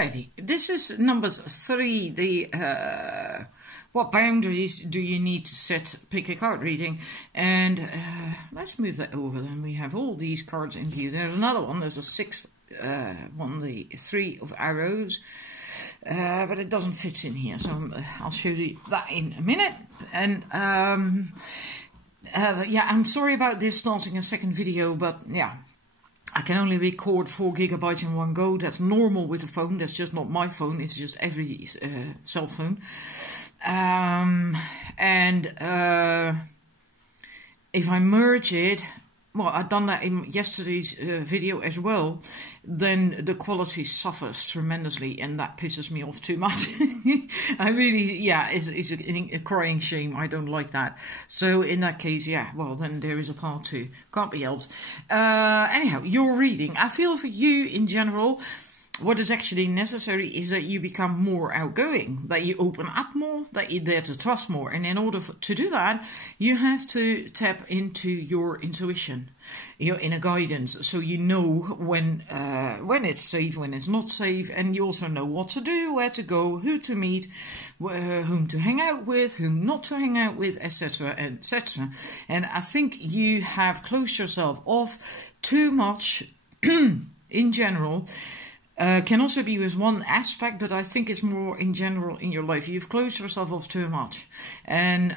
Alrighty, this is number 3, the what boundaries do you need to set, pick a card reading, and let's move that over. Then we have all these cards in view. There's another one, there's a 6th one, the 3 of arrows, but it doesn't fit in here, so I'll show you that in a minute. And yeah, I'm sorry about this starting a second video, but yeah, I can only record 4 GB in one go. That's normal with a phone. That's just not my phone. It's just every cell phone. If I merge it, well, I've done that in yesterday's video as well, then the quality suffers tremendously, and that pisses me off too much. I really, yeah, it's a crying shame. I don't like that. So in that case, yeah, well, then there is a part 2. Can't be helped. Anyhow, your reading. I feel for you in general, what is actually necessary is that you become more outgoing, that you open up more, that you dare to trust more. And in order to do that, you have to tap into your intuition, your inner guidance, so you know when it's safe, when it's not safe, and you also know what to do, where to go, who to meet, whom to hang out with, whom not to hang out with, etc., etc. And I think you have closed yourself off too much in general. Can also be with one aspect, but I think it's more in general in your life. You've closed yourself off too much. And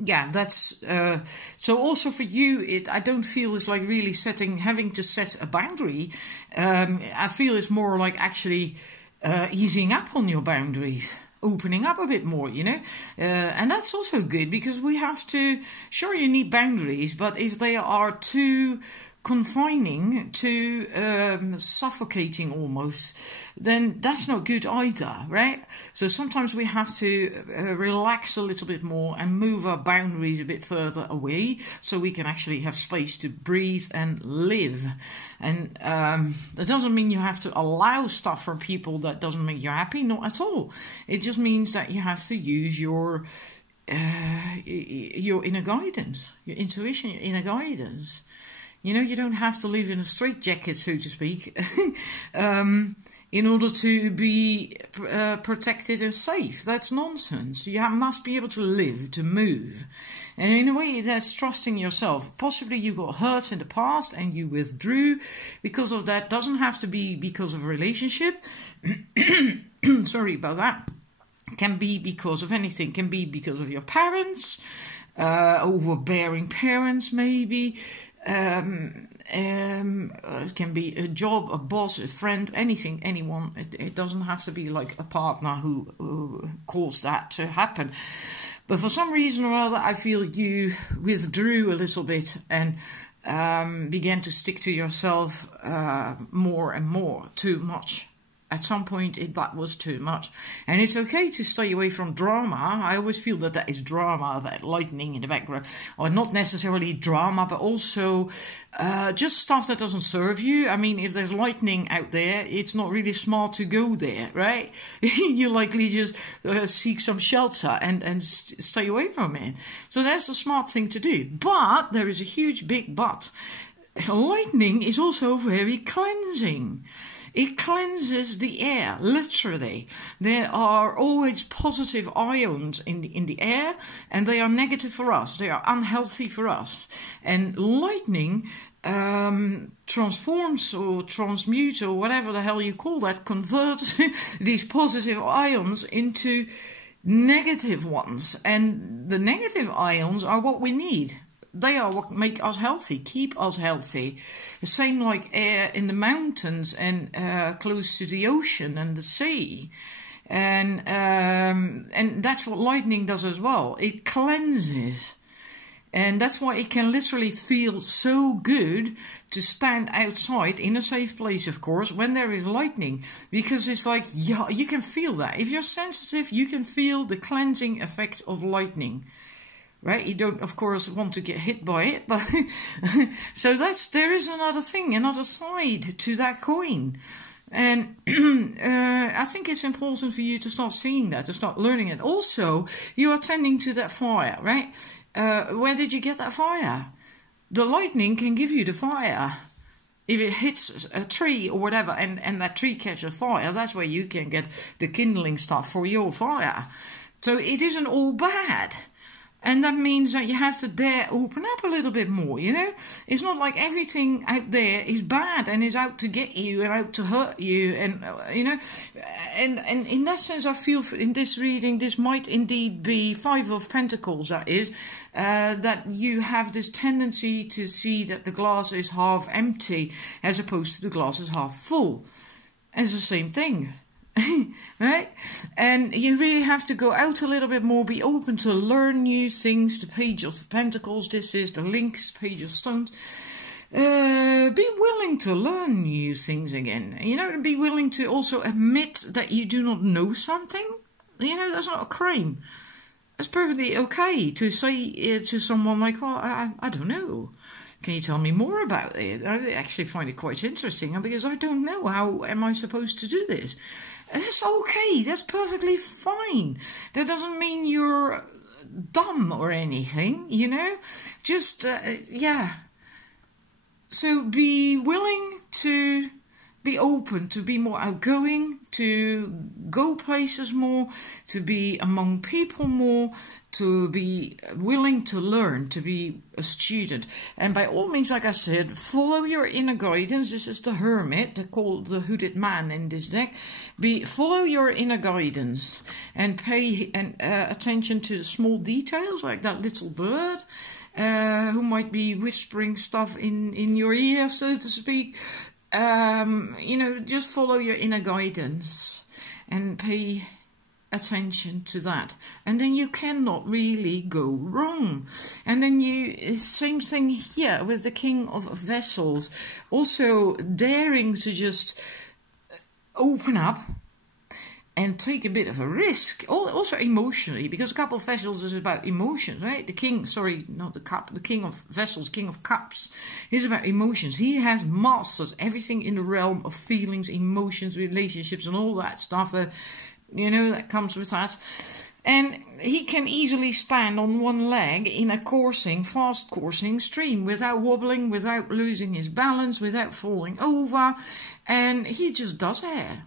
yeah, that's so also for you, I don't feel it's like really having to set a boundary. I feel it's more like actually easing up on your boundaries, opening up a bit more, you know, and that's also good, because we have to, sure, you need boundaries, but if they are too confining, too suffocating almost, then that's not good either, right? So sometimes we have to relax a little bit more and move our boundaries a bit further away, so we can actually have space to breathe and live. And that doesn't mean you have to allow stuff from people that doesn't make you happy, not at all. It just means that you have to use your inner guidance, your intuition, your inner guidance. You know, you don't have to live in a straitjacket, so to speak, in order to be protected and safe. That's nonsense. You must be able to live, to move. And in a way, that's trusting yourself. Possibly you got hurt in the past and you withdrew because of that. Doesn't have to be because of a relationship. Sorry about that. Can be because of anything. Can be because of your parents, overbearing parents maybe. It can be a job, a boss, a friend, anything, anyone. It doesn't have to be like a partner who caused that to happen. But for some reason or other, I feel you withdrew a little bit and began to stick to yourself more and more, too much. At some point, that was too much. And it's okay to stay away from drama. I always feel that is drama, that lightning in the background. Or not necessarily drama, but also just stuff that doesn't serve you. I mean, if there's lightning out there, it's not really smart to go there, right? You likely just seek some shelter and stay away from it. So that's a smart thing to do. But there is a huge big but. Lightning is also very cleansing. It cleanses the air, literally. There are always positive ions in the air, and they are negative for us. They are unhealthy for us. And lightning transforms or transmutes, or whatever the hell you call that, converts these positive ions into negative ones. And the negative ions are what we need. They are what make us healthy, keep us healthy. The same like air in the mountains and close to the ocean and the sea. And that's what lightning does as well. It cleanses. And that's why it can literally feel so good to stand outside in a safe place, of course, when there is lightning. Because it's like, yeah, you can feel that. If you're sensitive, you can feel the cleansing effect of lightning. Right, you don't, of course, want to get hit by it, but so there is another thing, another side to that coin, and I think it's important for you to start seeing that, to start learning it. Also, you are tending to that fire, right? Where did you get that fire? The lightning can give you the fire. If it hits a tree or whatever, and that tree catches fire, that's where you can get the kindling stuff for your fire. So it isn't all bad. And that means that you have to dare open up a little bit more, you know? It's not like everything out there is bad and is out to get you and out to hurt you, and, you know? And in that sense, I feel in this reading, this might indeed be 5 of Pentacles, that is, that you have this tendency to see that the glass is half empty as opposed to the glass is half full. It's the same thing. Right? And you really have to go out a little bit more, be open to learn new things. The Page of Pentacles, this is the Links, Page of Stones. Be willing to learn new things again, you know, and be willing to also admit that you do not know something. You know, that's not a crime. It's perfectly okay to say to someone like, well, I don't know. Can you tell me more about it? I actually find it quite interesting because I don't know. How am I supposed to do this? That's okay. That's perfectly fine. That doesn't mean you're dumb or anything, you know? Just, yeah. So be willing to be open, to be more outgoing, to go places more, to be among people more, to be willing to learn, to be a student. And by all means, like I said, follow your inner guidance. This is the Hermit, they're called the Hooded Man in this deck. Follow your inner guidance and pay attention to the small details, like that little bird who might be whispering stuff in your ear, so to speak. You know, just follow your inner guidance and pay attention to that, and then you cannot really go wrong. And then same thing here with the King of Vessels, also daring to just open up and take a bit of a risk, also emotionally, because a Couple of Vessels is about emotions, right? The King, sorry, not the Cup, the King of Vessels, King of Cups, is about emotions. He has mastered everything in the realm of feelings, emotions, relationships, and all that stuff, you know, that comes with that. And he can easily stand on one leg in a fast coursing stream without wobbling, without losing his balance, without falling over, and he just does it.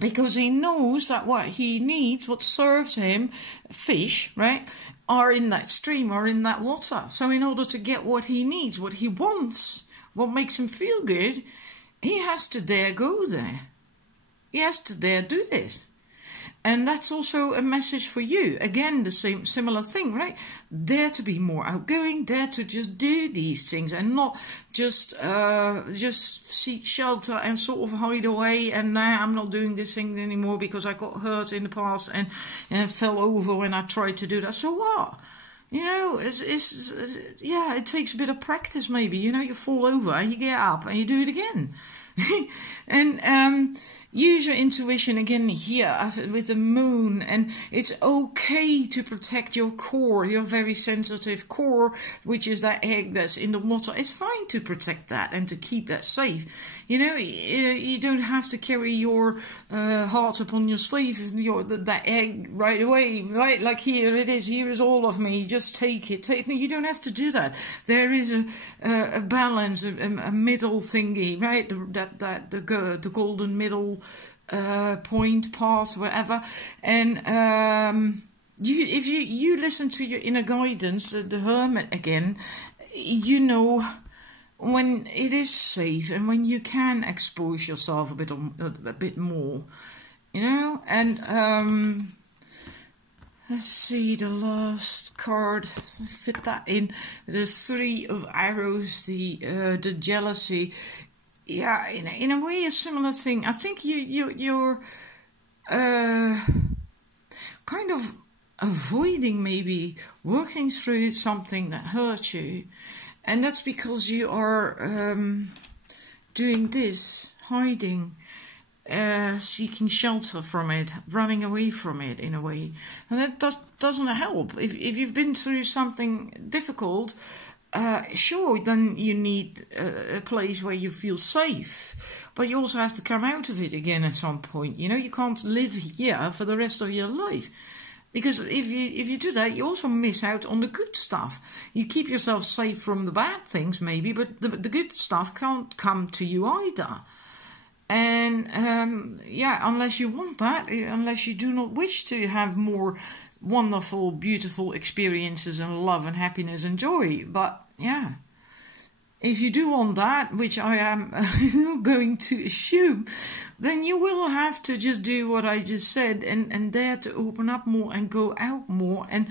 Because he knows that what he needs, what serves him, fish, right, are in that stream, are in that water. So in order to get what he needs, what he wants, what makes him feel good, he has to dare go there. He has to dare do this. And that's also a message for you. Again, the similar thing, right? Dare to be more outgoing, dare to just do these things and not just seek shelter and sort of hide away and I'm not doing this thing anymore because I got hurt in the past and fell over when I tried to do that. So what? You know, yeah, it takes a bit of practice maybe. You know, you fall over and you get up and you do it again. And use your intuition again here with the moon, and it's okay to protect your core, your very sensitive core, which is that egg that's in the water. It's fine to protect that and to keep that safe. You know, you don't have to carry your heart upon your sleeve, that egg right away, right? Like here it is, here is all of me, just take it. You don't have to do that. There is a balance, a middle thingy, right? The golden middle point, path, whatever. And if you listen to your inner guidance, the Hermit again, you know when it is safe and when you can expose yourself a bit more, you know. And let's see the last card, fit that in. The 3 of Arrows, the jealousy. Yeah, in a way, a similar thing. I think you're kind of avoiding maybe working through something that hurt you, and that's because you are doing this, hiding, seeking shelter from it, running away from it in a way, and that doesn't help. If you've been through something difficult, sure, then you need a place where you feel safe, but you also have to come out of it again at some point. You know, you can't live here for the rest of your life. Because if you do that, you also miss out on the good stuff. You keep yourself safe from the bad things, maybe, but the good stuff can't come to you either. And yeah, unless you want that, unless you do not wish to have more wonderful, beautiful experiences and love and happiness and joy. But yeah, if you do want that, which I am going to assume, then you will have to just do what I just said and dare to open up more and go out more. And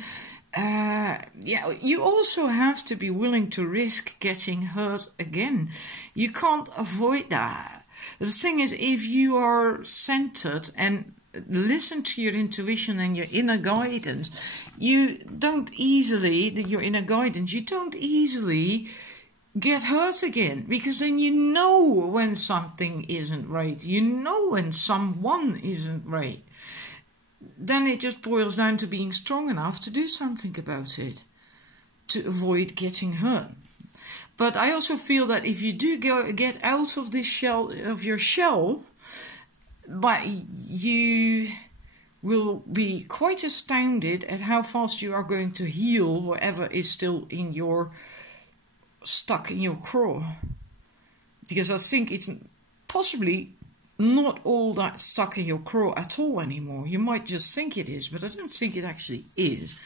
yeah, you also have to be willing to risk getting hurt again. You can't avoid that. The thing is, if you are centered and listen to your intuition and your inner guidance, you don't easily get hurt again, because then you know when something isn't right. You know when someone isn't right. Then it just boils down to being strong enough to do something about it, to avoid getting hurt. But I also feel that if you do get out of this shell, but you will be quite astounded at how fast you are going to heal whatever is still stuck in your craw. Because I think it's possibly not all that stuck in your craw at all anymore. You might just think it is, but I don't think it actually is.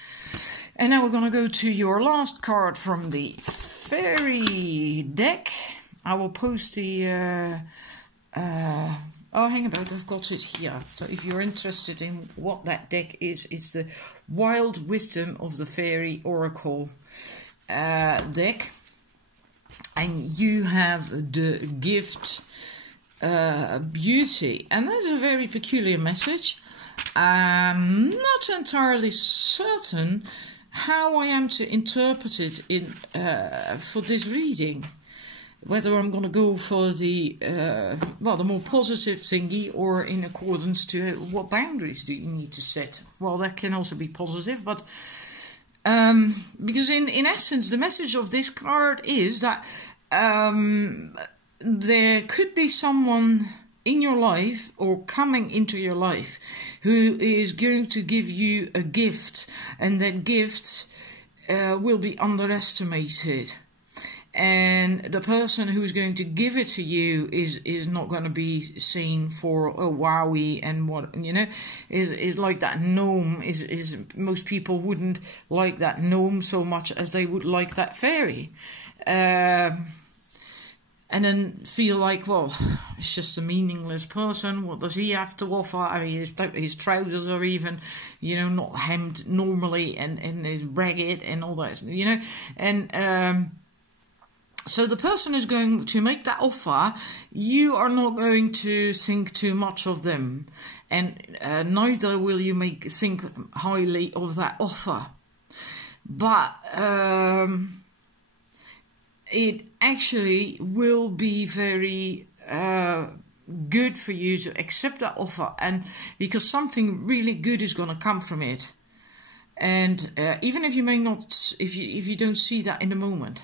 And now we're going to go to your last card from the fairy deck. I will post the... oh, hang about, I've got it here. So if you're interested in what that deck is, it's the Wild Wisdom of the Fairy Oracle deck. And you have the gift Beauty. And that's a very peculiar message. I'm not entirely certain how I am to interpret it for this reading. Whether I'm going to go for the the more positive thingy, or in accordance to what boundaries do you need to set. Well, that can also be positive, but because in essence, the message of this card is that there could be someone in your life or coming into your life who is going to give you a gift, and that gift will be underestimated. And the person who's going to give it to you is not going to be seen for a wowie, and what, you know, is like that gnome. Is most people wouldn't like that gnome so much as they would like that fairy. And then feel like, well, it's just a meaningless person. What does he have to offer? I mean, his trousers are even, you know, not hemmed normally, and is ragged and all that, you know. And so the person who's going to make that offer, you are not going to think too much of them. And neither will you think highly of that offer. But it actually will be very good for you to accept that offer, and because something really good is going to come from it. And even if you may not, if you don't see that in the moment,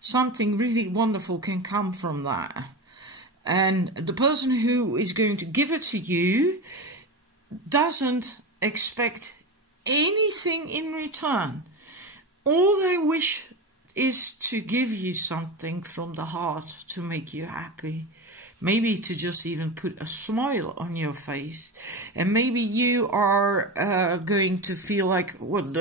something really wonderful can come from that. And the person who is going to give it to you doesn't expect anything in return. All they wish is to give you something from the heart to make you happy. Maybe to just even put a smile on your face. And maybe you are going to feel like, what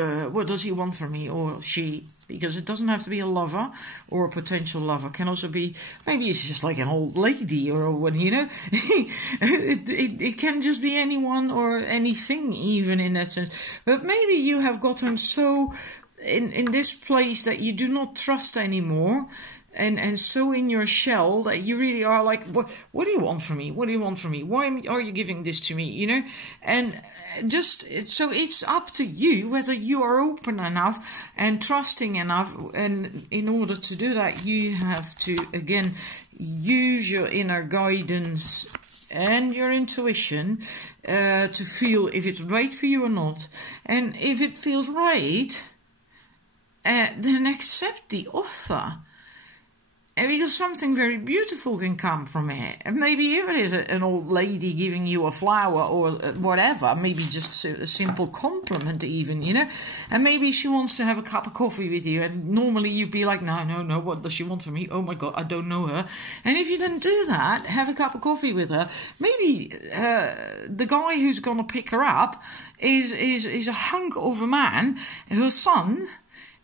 does he want from me, or she? Because it doesn't have to be a lover or a potential lover. It can also be, maybe it's just like an old lady, or when, you know, it can just be anyone or anything, even in that sense. But maybe you have gotten so in this place that you do not trust anymore, and so in your shell that you really are like, what do you want from me? What do you want from me? Why are you giving this to me? You know, and so it's up to you whether you are open enough and trusting enough. And in order to do that, you have to again use your inner guidance and your intuition to feel if it's right for you or not. And if it feels right, then accept the offer. Because something very beautiful can come from it. And maybe if it is an old lady giving you a flower or whatever, maybe just a simple compliment even, you know. And maybe she wants to have a cup of coffee with you. And normally you'd be like, no, what does she want from me? Oh my God, I don't know her. And if you didn't do that, have a cup of coffee with her, maybe the guy who's going to pick her up is a hunk of a man, her son,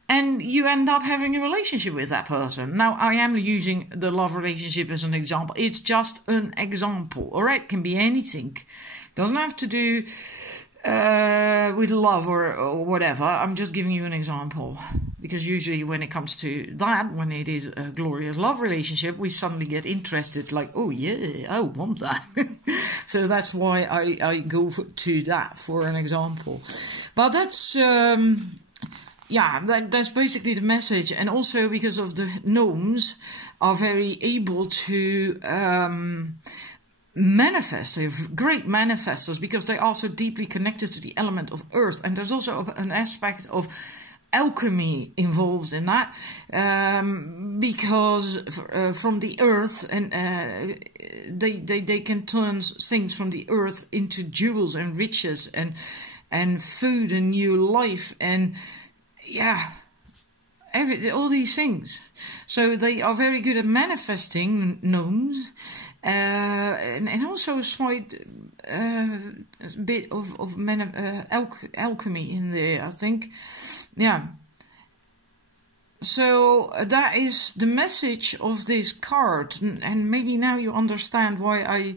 and you end up having a relationship with that person. Now, I am using the love relationship as an example. It's just an example, all right? It can be anything. It doesn't have to do with love or whatever. I'm just giving you an example. Because usually when it comes to that, when it is a glorious love relationship, we suddenly get interested, like, oh yeah, I want that. So that's why I go to that for an example. But that's... yeah, that's basically the message. And also because of the gnomes are very able to manifest. They're great manifestors because they are so deeply connected to the element of earth. And there's also an aspect of alchemy involved in that, because from the earth, and they can turn things from the earth into jewels and riches and food and new life and... yeah, all these things. So they are very good at manifesting, gnomes, and also a slight bit of alchemy in there, I think. Yeah. So that is the message of this card, and maybe now you understand why I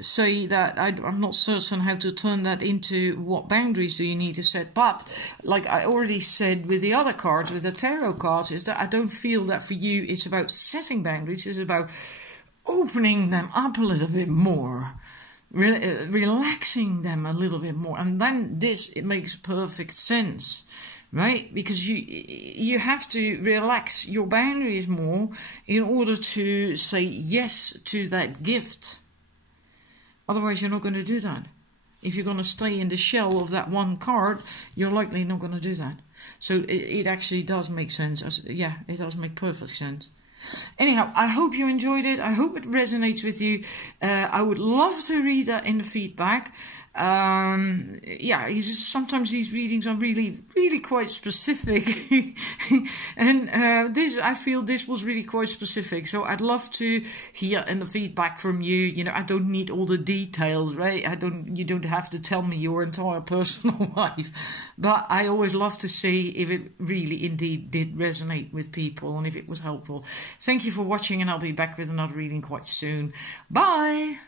say that I'm not certain how to turn that into what boundaries do you need to set. But like I already said with the other cards, with the tarot cards, is that I don't feel that for you it's about setting boundaries. It's about opening them up a little bit more, relaxing them a little bit more, and then it makes perfect sense. Right? Because you have to relax your boundaries more in order to say yes to that gift. Otherwise, you're not going to do that. If you're going to stay in the shell of that one card, you're likely not going to do that. So it actually does make sense. Yeah, it does make perfect sense. Anyhow, I hope you enjoyed it. I hope it resonates with you. I would love to read that in the feedback. Yeah, sometimes these readings are really quite specific. And I feel this was really quite specific. So I'd love to hear in the feedback from you. You know, I don't need all the details, right? You don't have to tell me your entire personal life. But I always love to see if it really indeed did resonate with people and if it was helpful. Thank you for watching, and I'll be back with another reading quite soon. Bye!